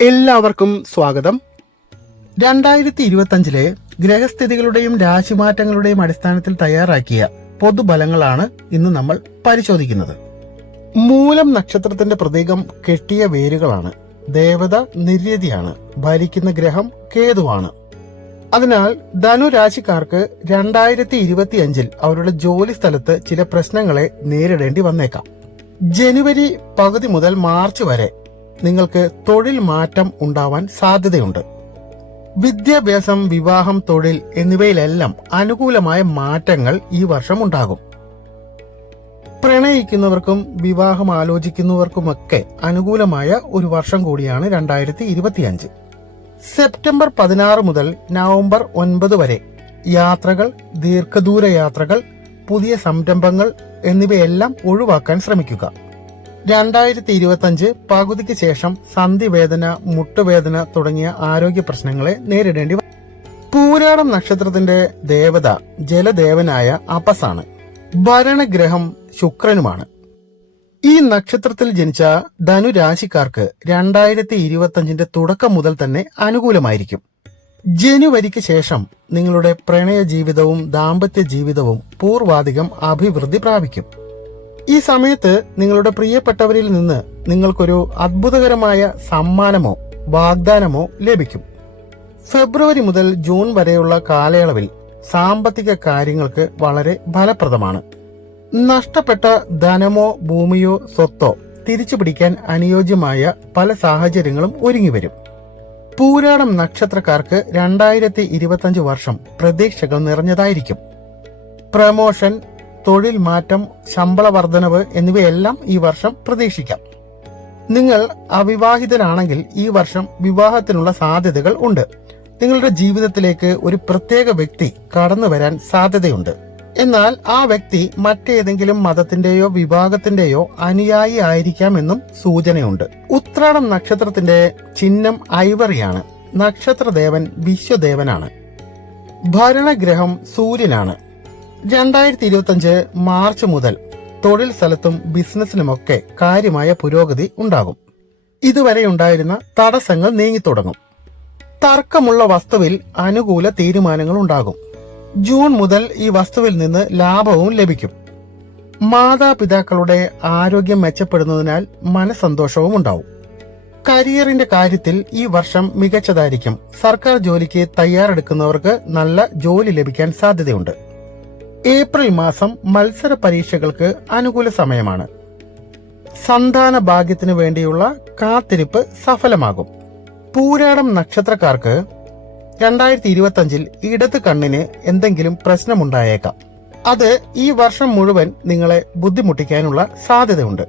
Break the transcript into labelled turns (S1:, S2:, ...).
S1: എല്ലാവർക്കും സ്വാഗതം. രണ്ടായിരത്തി ഇരുപത്തഞ്ചിലെ ഗ്രഹസ്ഥിതികളുടെയും രാശിമാറ്റങ്ങളുടെയും അടിസ്ഥാനത്തിൽ തയ്യാറാക്കിയ പൊതുബലങ്ങളാണ് ഇന്ന് നമ്മൾ പരിശോധിക്കുന്നത്. മൂലം നക്ഷത്രത്തിന്റെ പ്രതീകം കെട്ടിയ വേരുകളാണ്. ദേവത നിര്യതിയാണ് ഭരിക്കുന്ന ഗ്രഹം കേതുവാണ്. അതിനാൽ ധനു രാശിക്കാർക്ക് രണ്ടായിരത്തി ഇരുപത്തിയഞ്ചിൽ അവരുടെ ജോലി സ്ഥലത്ത് ചില പ്രശ്നങ്ങളെ നേരിടേണ്ടി വന്നേക്കാം. ജനുവരി പകുതി മുതൽ മാർച്ച് വരെ നിങ്ങൾക്ക് തൊഴിൽ മാറ്റം ഉണ്ടാവാൻ സാധ്യതയുണ്ട്. വിദ്യാഭ്യാസം വിവാഹം തൊഴിൽ എന്നിവയിലെല്ലാം അനുകൂലമായ മാറ്റങ്ങൾ ഈ വർഷം ഉണ്ടാകും. പ്രണയിക്കുന്നവർക്കും വിവാഹം ആലോചിക്കുന്നവർക്കുമൊക്കെ അനുകൂലമായ ഒരു വർഷം കൂടിയാണ് രണ്ടായിരത്തി ഇരുപത്തിയഞ്ച് സെപ്റ്റംബർ പതിനാറ് മുതൽ നവംബർ ഒൻപത് വരെ യാത്രകൾ ദീർഘദൂര യാത്രകൾ പുതിയ സംരംഭങ്ങൾ എന്നിവയെല്ലാം ഒഴിവാക്കാൻ ശ്രമിക്കുക. രണ്ടായിരത്തി ഇരുപത്തഞ്ച് പകുതിക്ക് ശേഷം സന്ധിവേദന മുട്ടുവേദന തുടങ്ങിയ ആരോഗ്യ പ്രശ്നങ്ങളെ നേരിടേണ്ടി. പൂരാടം നക്ഷത്രത്തിന്റെ ദേവത ജലദേവനായ അപസാണ്. ഭരണഗ്രഹം ശുക്രനുമാണ്. ഈ നക്ഷത്രത്തിൽ ജനിച്ച ധനുരാശിക്കാർക്ക് രണ്ടായിരത്തി ഇരുപത്തഞ്ചിന്റെ തുടക്കം മുതൽ തന്നെ അനുകൂലമായിരിക്കും. ജനുവരിക്ക് ശേഷം നിങ്ങളുടെ പ്രണയ ജീവിതവും ദാമ്പത്യ ജീവിതവും പൂർവാധികം അഭിവൃദ്ധി പ്രാപിക്കും. ഈ സമയത്ത് നിങ്ങളുടെ പ്രിയപ്പെട്ടവരിൽ നിന്ന് നിങ്ങൾക്കൊരു അത്ഭുതകരമായ സമ്മാനമോ വാഗ്ദാനമോ ലഭിക്കും. ഫെബ്രുവരി മുതൽ ജൂൺ വരെയുള്ള കാലയളവിൽ സാമ്പത്തിക കാര്യങ്ങൾക്ക് വളരെ ഫലപ്രദമാണ്. നഷ്ടപ്പെട്ട ധനമോ ഭൂമിയോ സ്വത്തോ തിരിച്ചു പിടിക്കാൻ അനുയോജ്യമായ പല സാഹചര്യങ്ങളും ഒരുങ്ങി വരും. പൂരാടം നക്ഷത്രക്കാർക്ക് രണ്ടായിരത്തി ഇരുപത്തഞ്ച് വർഷം പ്രതീക്ഷകൾ നിറഞ്ഞതായിരിക്കും. പ്രമോഷൻ തൊഴിൽ മാറ്റം ശമ്പള വർധനവ് എന്നിവയെല്ലാം ഈ വർഷം പ്രതീക്ഷിക്കാം. നിങ്ങൾ അവിവാഹിതനാണെങ്കിൽ ഈ വർഷം വിവാഹത്തിനുള്ള സാധ്യതകൾ ഉണ്ട്. നിങ്ങളുടെ ജീവിതത്തിലേക്ക് ഒരു പ്രത്യേക വ്യക്തി കടന്നു വരാൻ സാധ്യതയുണ്ട്. എന്നാൽ ആ വ്യക്തി മറ്റേതെങ്കിലും മതത്തിന്റെയോ വിഭാഗത്തിന്റെയോ അനുയായി ആയിരിക്കാമെന്നും സൂചനയുണ്ട്. ഉത്രാടം നക്ഷത്രത്തിന്റെ ചിഹ്നം ഐവറിയാണ്. നക്ഷത്രദേവൻ വിശ്വദേവനാണ്. ഭരണഗ്രഹം സൂര്യനാണ്. രണ്ടായിരത്തി ഇരുപത്തഞ്ച് മാർച്ച് മുതൽ തൊഴിൽ സ്ഥലത്തും ബിസിനസ്സിലുമൊക്കെ കാര്യമായ പുരോഗതി ഉണ്ടാകും. ഇതുവരെ ഉണ്ടായിരുന്ന തടസ്സങ്ങൾ നീങ്ങിത്തുടങ്ങും. തർക്കമുള്ള വസ്തുവിൽ അനുകൂല തീരുമാനങ്ങൾ ഉണ്ടാകും. ജൂൺ മുതൽ ഈ വസ്തുവിൽ നിന്ന് ലാഭവും ലഭിക്കും. മാതാപിതാക്കളുടെ ആരോഗ്യം മെച്ചപ്പെടുന്നതിനാൽ മനസന്തോഷവും ഉണ്ടാവും. കരിയറിന്റെ കാര്യത്തിൽ ഈ വർഷം മികച്ചതായിരിക്കും. സർക്കാർ ജോലിക്ക് തയ്യാറെടുക്കുന്നവർക്ക് നല്ല ജോലി ലഭിക്കാൻ സാധ്യതയുണ്ട്. ഏപ്രിൽ മാസം മത്സര പരീക്ഷകൾക്ക് അനുകൂല സമയമാണ്. സന്താന ഭാഗ്യത്തിന് വേണ്ടിയുള്ള കാത്തിരിപ്പ് സഫലമാകും. പൂരാടം നക്ഷത്രക്കാർക്ക് രണ്ടായിരത്തി ഇരുപത്തഞ്ചിൽ ഇടത് കണ്ണിന് എന്തെങ്കിലും പ്രശ്നമുണ്ടായേക്കാം. അത് ഈ വർഷം മുഴുവൻ നിങ്ങളെ ബുദ്ധിമുട്ടിക്കാനുള്ള സാധ്യതയുണ്ട്.